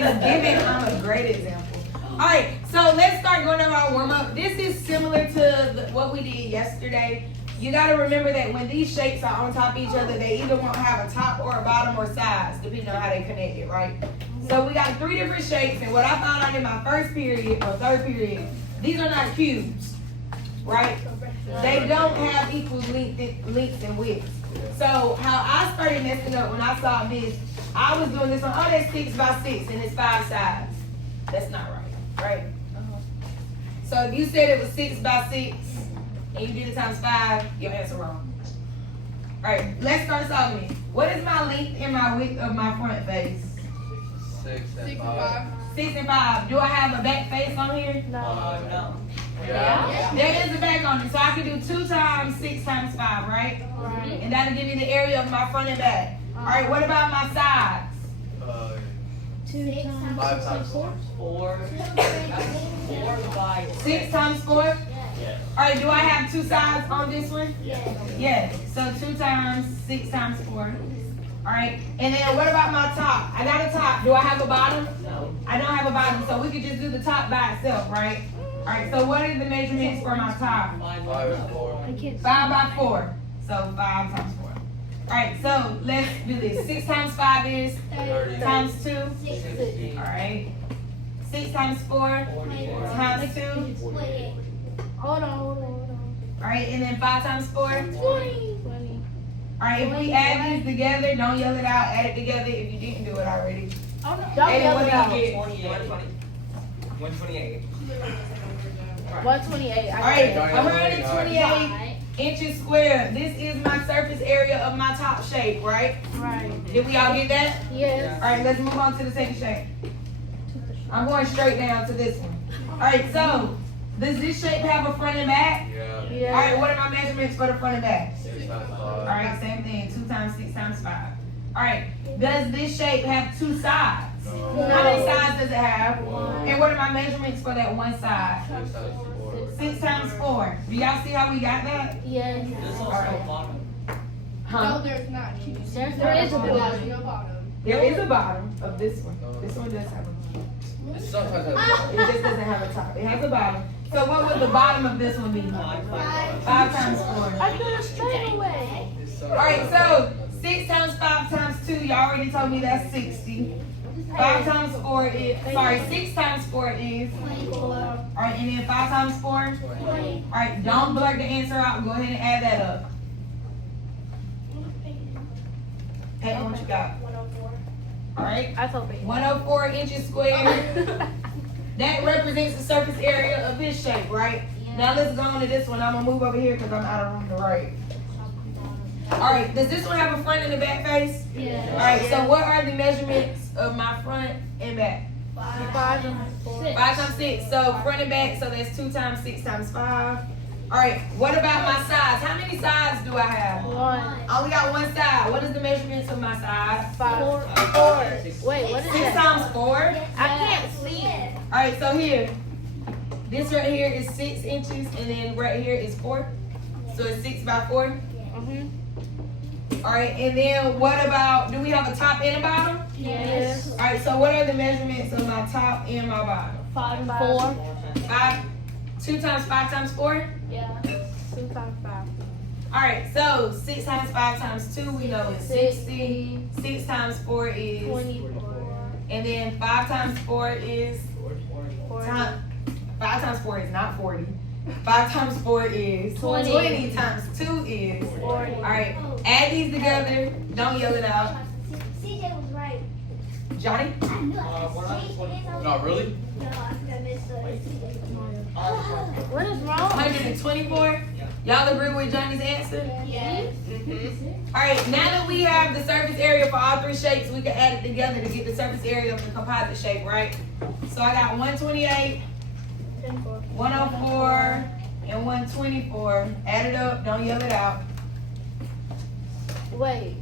just giving. I'm a great example. All right, so let's start going over our warm up. This is similar to what we did yesterday. You got to remember that when these shapes are on top of each other, they either won't have a top or a bottom or sides, depending on how they connect it, right? So we got 3 different shapes, and what I found out in my first period or third period, these are not cubes, right? They don't have equal lengths and widths. So how I started messing up when I saw this, I was doing this on, oh, that's 6 by 6 and it's 5 sides. That's not right, right? So if you said it was 6 by 6 and you did it times 5, your answer wrong. All right, let's start solving. What is my length and my width of my front face? 6 and 5. 6 and 5. Do I have a back face on here? No. Yeah. There is a back on it, so I can do 2 times 6 times 5, right? Right. And that'll give me the area of my front and back. All right, what about my sides? 2 times 5 times 4. 4 by 6 times 4? Yeah. All right, do I have 2 sides on this one? Yes. Yes. So 2 times 6 times 4. All right, and then what about my top? I got a top. Do I have a bottom? No. I don't have a bottom, so we could just do the top by itself, right? All right, so what are the measurements for my top? 5 and 4. I can't 5 by 4. So 5 times 4. All right, so let's do this. 6 times 5 is 30. times 2. 60. All right. 6 times 4 times 2. Hold on. All right, and then 5 times 4. 20. All right, if we add these together, don't yell it out. Add it together if you didn't do it already. Don't Aiden, yell what it do out. you get? 128. 128. All right, 128 inches squared. This is my surface area of my top shape, right? Right. Did we all get that? Yes. All right, let's move on to the second shape. I'm going straight down to this one. All right, so does this shape have a front and back? Yeah. All right, what are my measurements for the front and back? 6 times 5. All right, same thing. 2 times 6 times 5. All right, does this shape have 2 sides? No. How many sides does it have? One. And what are my measurements for that one side? 6 times 4. 6 times 4. Do y'all see how we got that? Yes. This is also bottom. Huh? No, there's not. There is a bottom. There's no bottom. There is a bottom of this one. This one does have a bottom. It sometimes has It just doesn't have a top. It has a bottom. So what would the bottom of this one be? 5 times 4. I could have straight away. All right, so 6 times 5 times 2, you already told me that's 60. 5 times 4 is, sorry, 6 times 4 is, all right, and then 5 times 4. All right, don't blurt the answer out. Go ahead and add that up. Peyton, what you got? 104. All right, I told you. 104 inches squared. That represents the surface area of this shape, right? Now let's go on to this one. I'm gonna move over here because I'm out of room to write. All right, does this one have a front and a back face? Yes. All right, so what are the measurements of my front and back? 5 and 4. 5 times 6, so front and back, so that's 2 times 6 times 5. All right, what about my sides? How many sides do I have? 1. I only got one side. What is the measurements of my side? 5. 4. Wait, what is 6 that? times 4? I can't see. All right, so here, this right here is 6 inches, and then right here is 4. So it's 6 by 4. All right, and then what about, do we have a top and a bottom? Yes. All right, so what are the measurements of my top and my bottom? 5 and 4. 5, 2 times 5 times 4? Yeah. 2 times 5. All right, so 6 times 5 times 2, we know is 60. 6 times 4 is, 24. and then 5 times 4 is, 40. 5 times 4 is not 40. 5 times 4 is 20. 20 times 2 is 40. All right, add these together. Don't yell it out. CJ was right. Johnny? I knew it. No, really? No, I missed What is wrong? 124? Y'all agree with Johnny's answer? Yes. All right, now that we have the surface area for all 3 shapes, we can add it together to get the surface area of the composite shape, right? So I got 128, 104, and 124. Add it up, don't yell it out. Wait.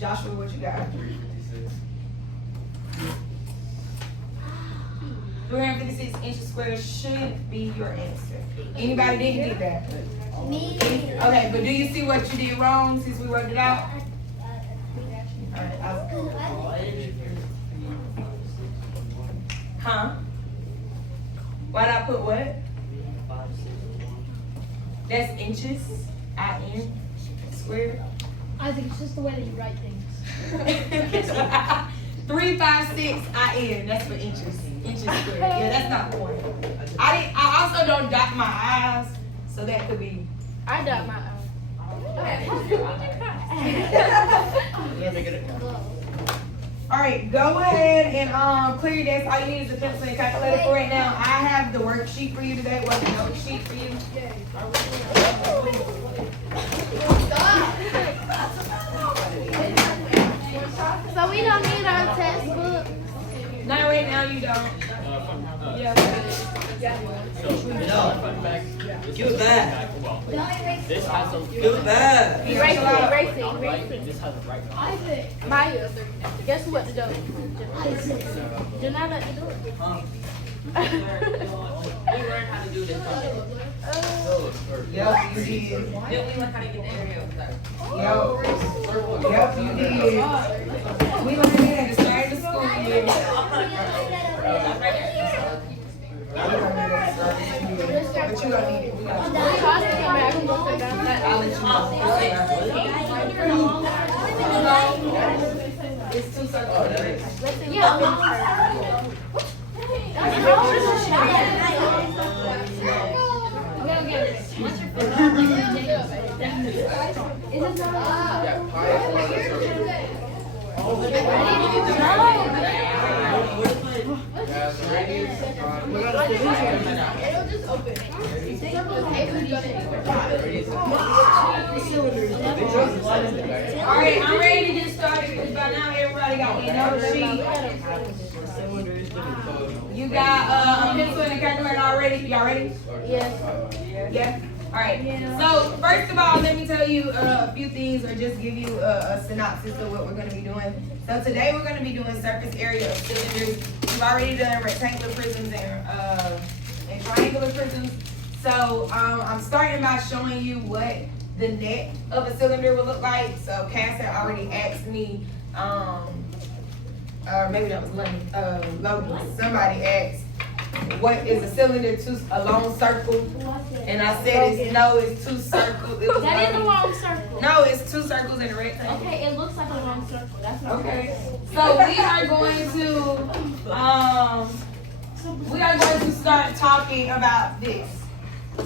Joshua, what you got? 356. 356 inches squared should be your answer. Anybody didn't get that? Me. Okay, but do you see what you did wrong since we worked it out? All right, Huh? Why'd I put what? 5, 6, 1. That's inches. I-N squared. Isaac, it's just the way that you write things. 356 I-N. That's for inches. Inches squared. Yeah, that's not one. I also don't dot my I's, so that could be. I dot my Let me get it. All right, go ahead and clear your desk. All you need is a pencil and calculator for right now. I have the worksheet for you today. What's the worksheet for you? So we don't need our textbook. Not right now, you don't. No. Give it back. This has a Give it back. Racing. right. This has a right. Isaac. Maya, guess what to do? Do not let me do it. We learned how to do this. Yep, you did. Then we learned how to get the area of that. Yep, you did. We learned that at the start of the school year. But you don't need it. We got you. I'll let you know. It's two circles. Alright, I'm ready to get started because by now everybody got their note sheet. You got a pencil and a calculator already? Y'all ready? Yes. Yeah? Alright. So, first of all, let me tell you a few things or just give you a synopsis of what we're going to be doing. So, today we're going to be doing surface area of cylinders. We've already done rectangular prisms and triangular prisms. So, I'm starting by showing you what the net of a cylinder will look like. So, Cass had already asked me, maybe that was Logan. Somebody asked, what is a cylinder? A long circle? And I said, it's two circles. It was That is a Logan. long circle. No, it's two circles in a rectangle. Okay, it looks like a long circle. That's not Okay. So we are going to start talking about this.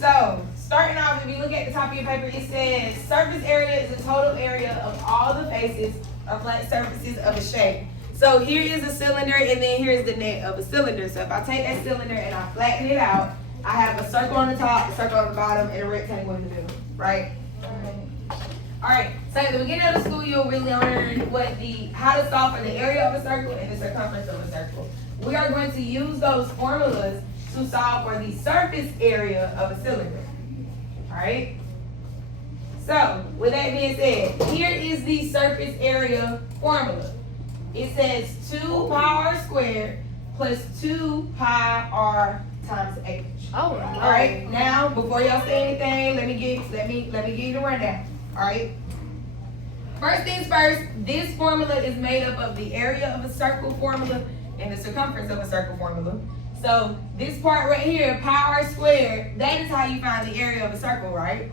So starting off, if you look at the top of your paper, it says surface area is the total area of all the faces or flat surfaces of a shape. So here is a cylinder, and then here's the net of a cylinder. So if I take that cylinder and I flatten it out, I have a circle on the top, a circle on the bottom, and a rectangle in the middle, right? All right, so at the beginning of the school, you'll really learn how to solve for the area of a circle and the circumference of a circle. We are going to use those formulas to solve for the surface area of a cylinder, all right? So, with that being said, here is the surface area formula. It says 2 pi r squared plus 2 pi r times h. Oh, All right. Now, before y'all say anything, let me give you the rundown. All right. First things first. This formula is made up of the area of a circle formula and the circumference of a circle formula. So this part right here, pi r squared, that is how you find the area of a circle, right?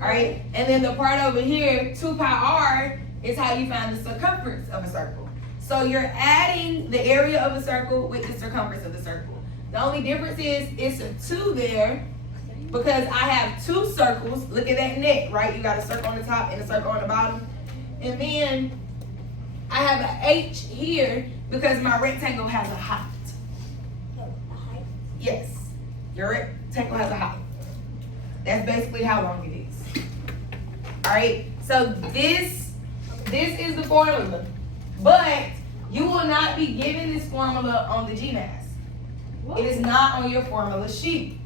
All right. And then the part over here, 2 pi r, is how you find the circumference of a circle. So you're adding the area of a circle with the circumference of the circle. The only difference is it's a 2 there because I have 2 circles. Look at that net, right? You got a circle on the top and a circle on the bottom. And then I have an H here because my rectangle has a height. Yes, your rectangle has a height. That's basically how long it is. All right, so this is the formula, but you will not be given this formula on the GMAS. It is not on your formula sheet.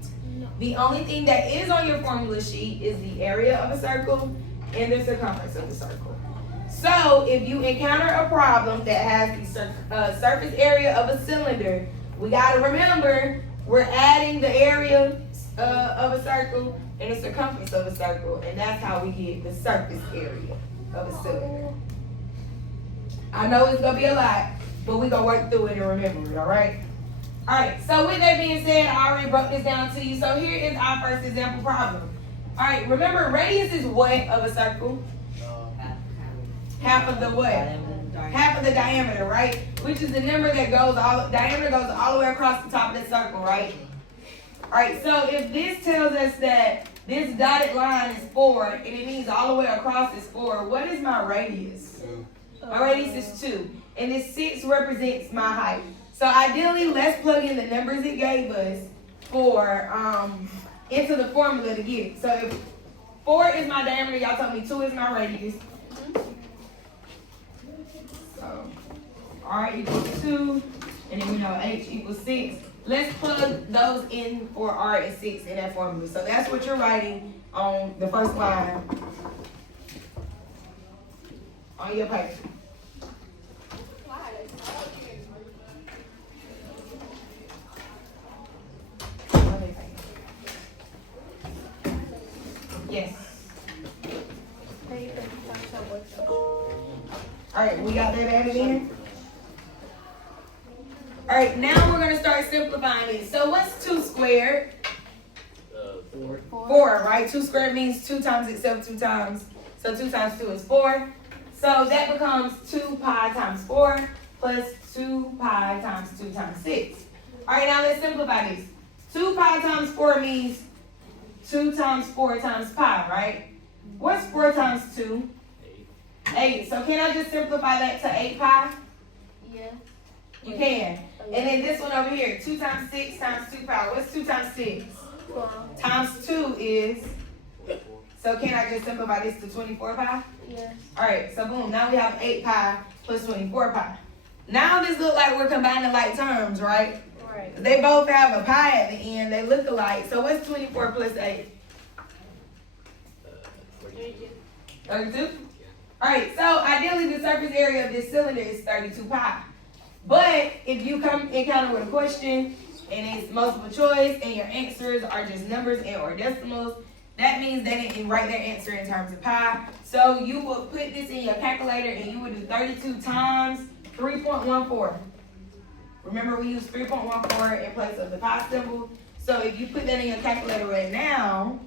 The only thing that is on your formula sheet is the area of a circle and the circumference of the circle. So if you encounter a problem that has the surface area of a cylinder, we got to remember we're adding the area of a circle and the circumference of a circle, and that's how we get the surface area of a cylinder. I know it's going to be a lot, but we're going to work through it and remember it, all right? Alright, so with that being said, I already broke this down to you. So here is our first example problem. Alright, remember radius is what of a circle? Half of the what? Half of the diameter, right? Which is the number that goes diameter goes all the way across the top of the circle, right? Alright, so if this tells us that this dotted line is 4 and it means all the way across is 4, what is my radius? My radius is 2. And this 6 represents my height. So ideally, let's plug in the numbers it gave us for into the formula to get it. So if 4 is my diameter, y'all told me 2 is my radius. So R equals 2, and then we know H equals 6. Let's plug those in for R and 6 in that formula. So that's what you're writing on the first line on your paper. Yes. Alright, we got that added in? Alright, now we're going to start simplifying it. So what's 2 squared? 4, right? 2 squared means 2 times itself 2 times. So 2 times 2 is 4. So that becomes 2 pi times 4 plus 2 pi times 2 times 6. Alright, now let's simplify this. 2 pi times 4 means 2 times 4 times pi, right? What's 4 times 2? 8. So can I just simplify that to 8 pi? Yeah. You can. And then this one over here, 2 times 6 times 2 pi. What's 2 times 6? 12. Times 2 is, so can I just simplify this to 24 pi? Yes. Alright, so boom, now we have 8 pi plus 24 pi. Now this looks like we're combining like terms, right? Right. They both have a pi at the end, they look alike. So what's 24 plus 8? 32? Alright, so ideally the surface area of this cylinder is 32 pi. But if you come encounter with a question and it's multiple choice and your answers are just numbers and or decimals, that means they didn't write their answer in terms of pi. So you will put this in your calculator and you would do 32 times 3.14. Remember we use 3.14 in place of the pi symbol. So if you put that in your calculator right now,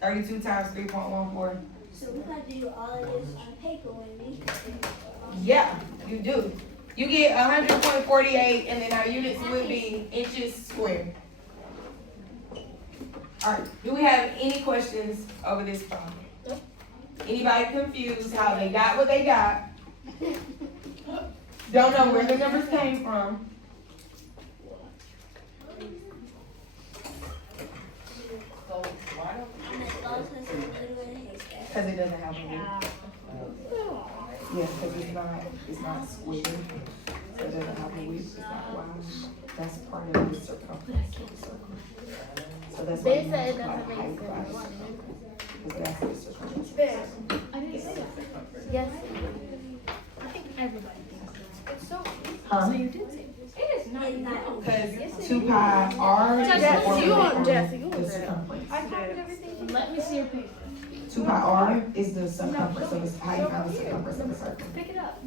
32 times 3.14. So we got to do all of this on paper when we. Yeah, you do. You get 100.48 and then our units would be inches squared. Alright, do we have any questions over this problem? Anybody confused how they got what they got? Don't know where the numbers came from? Because it doesn't have a width. Yes, because it's not square. So it doesn't have a width, it's not wide. That's part of the circumference of the circle. So that's why They you said it multiply doesn't make height by sense. because that's the circumference. I didn't say that. Yes. I think everybody thinks that. It's so. Huh? So you did say this. It is not. Because 2 pi r is the Jesse, formula you want- for Jesse, you want the that. circumference. I copied everything. Let me see your paper. 2 pi r is the circumference, so it's how you find the circumference of a circle. Pick it up.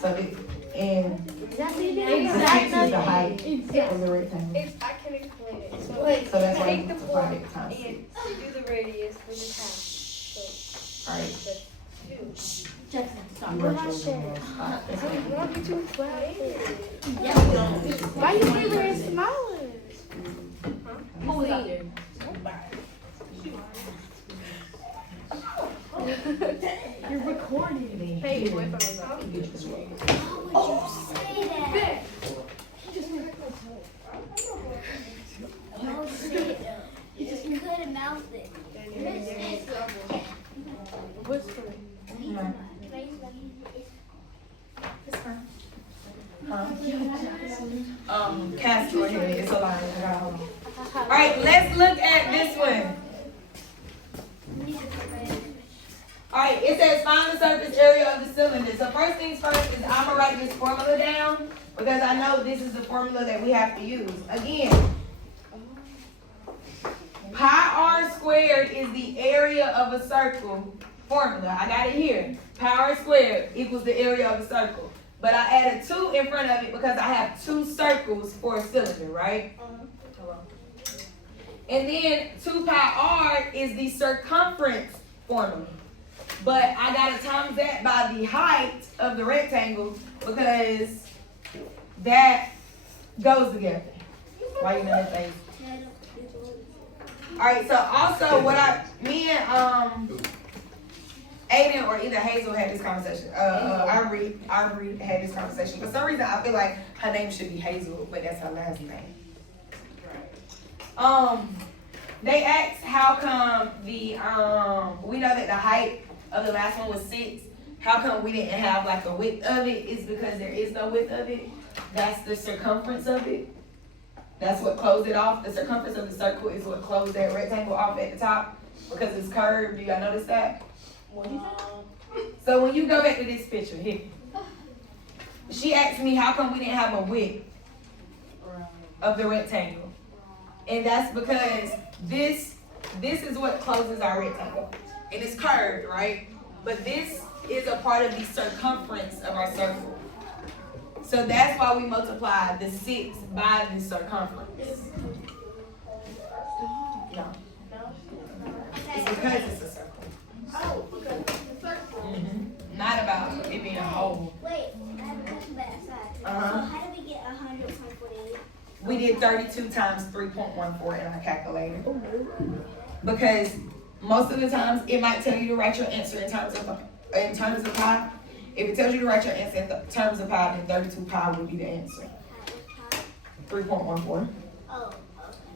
So it, and Jesse, the 6 is the height Exactly. of the rectangle. I can explain it. So like, So that's why you take the multiply point it times 6. and you do the radius, then you half. Alright. So that's 2. Jackson, stop. You wrote yours in yours. want you to fly. Alright. Why you feel it smaller? You're recording. Hey, your boyfriend was up. You just wrote. Why would you say that? Don't say it though. You could have mouthed it. Whisper. No. Castor here, it's a line. Alright, let's look at this one. Alright, it says find the surface area of the cylinder. So first things first is I'm gonna write this formula down because I know this is the formula that we have to use. Again, pi r squared is the area of a circle formula. I got it here. Pi r squared equals the area of a circle. but I added 2 in front of it because I have 2 circles for a cylinder, right? Hello. And then 2 pi r is the circumference formula. But I gotta times that by the height of the rectangle because that goes together. Why you know that face? Alright, so also me and Aiden or either Hazel had this conversation. Aubrey had this conversation. For some reason I feel like her name should be Hazel, but that's her last name. They asked how come we know that the height of the last one was 6. How come we didn't have like a width of it? It's because there is no width of it. That's the circumference of it. That's what closed it off. The circumference of the circle is what closed that rectangle off at the top because it's curved. Do y'all notice that? So when you go back to this picture here, she asked me how come we didn't have a width of the rectangle. And that's because this is what closes our rectangle. And it's curved, right? But this is a part of the circumference of our circle. So that's why we multiply the 6 by the circumference. No. It's because it's a circle. Oh, because it's a circle. Not about it being a hole. Wait, I have a question back aside. Uh-huh. So how did we get 100.48? We did 32 times 3.14 in our calculator. Because most of the times it might tell you to write your answer in terms of pi. If it tells you to write your answer in terms of pi, then 32 pi would be the answer. 3.14. Oh, okay.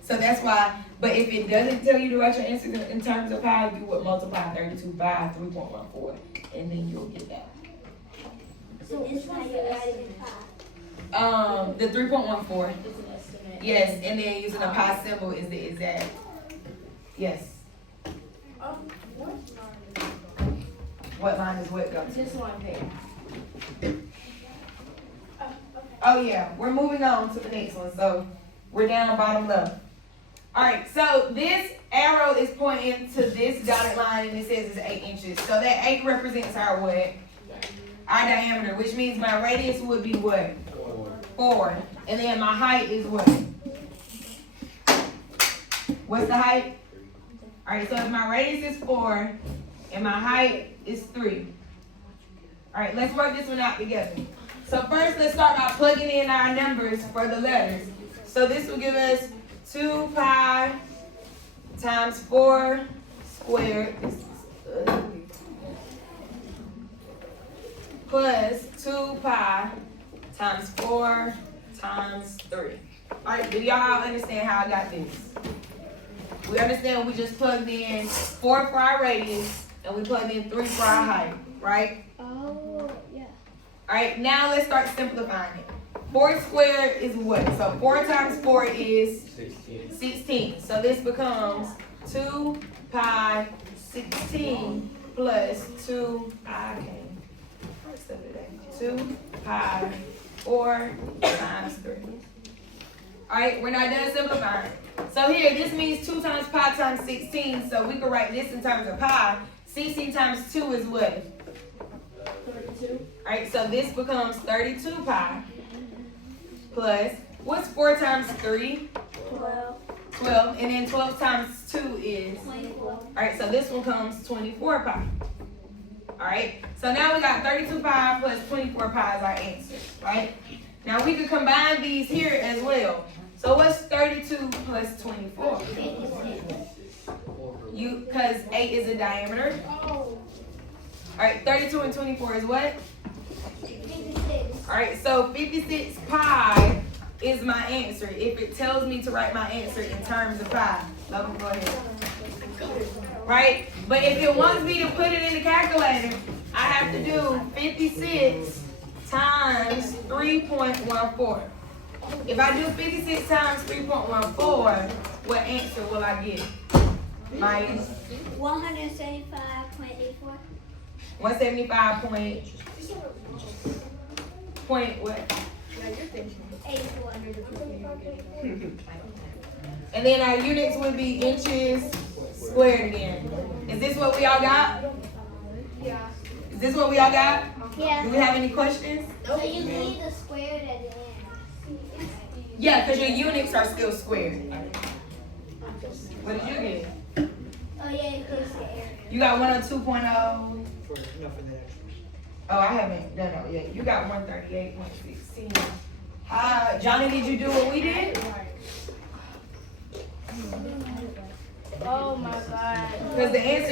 So that's why, but if it doesn't tell you to write your answer in terms of pi, you would multiply 32 by 3.14, and then you'll get that. So this is how you added in pi. The 3.14. Yes, and then using a pi symbol is the exact. Yes. What line is what go to? This one there. Oh yeah, we're moving on to the next one. So we're down bottom left. All right, so this arrow is pointing to this dotted line and it says it's 8 inches. So that 8 represents our what? Our diameter, which means my radius would be what? 4. And then my height is what? What's the height? All right, so if my radius is 4 and my height is 3. All right, let's work this one out together. So first, let's start by plugging in our numbers for the letters. So this will give us 2 pi times 4 squared plus 2 pi times 4 times 3. All right, do y'all understand how I got this? We understand we just plugged in 4 for our radius and we plugged in 3 for our height, right? Oh, yeah. All right, now let's start simplifying it. 4 squared is what? So 4 times 4 is 16. So this becomes 2 pi 16 plus 2 pi 4 times 3. All right, we're not done simplifying. So here, this means 2 times pi times 16. So we can write this in terms of pi. 16 times 2 is what? 32. All right, so this becomes 32 pi plus, what's 4 times 3? 12. 12. And then 12 times 2 is? 24. All right, so this one comes 24 pi. All right, so now we got 32 pi plus 24 pi as our answer, right? Now we could combine these here as well. So what's 32 plus 24? Because 8 is a diameter. All right, 32 and 24 is what? 56. All right, so 56 pi is my answer. If it tells me to write my answer in terms of pi, Logan, go ahead. Right? But if it wants me to put it in the calculator, I have to do 56 times 3.14. If I do 56 times 3.14, what answer will I get? My 175.84. 175 point what? 84. And then our units would be inches squared again. Is this what we all got? Yeah. Is this what we all got? Yeah. Do we have any questions? So you need the squared at the end. Yeah, because your units are still squared. What did you get? Oh yeah, increase the area. You got 102.0. For, no, for the next one. Oh, I haven't done that yet. You got 138.16. Johnny, did you do what we did? Oh my God. Because the answer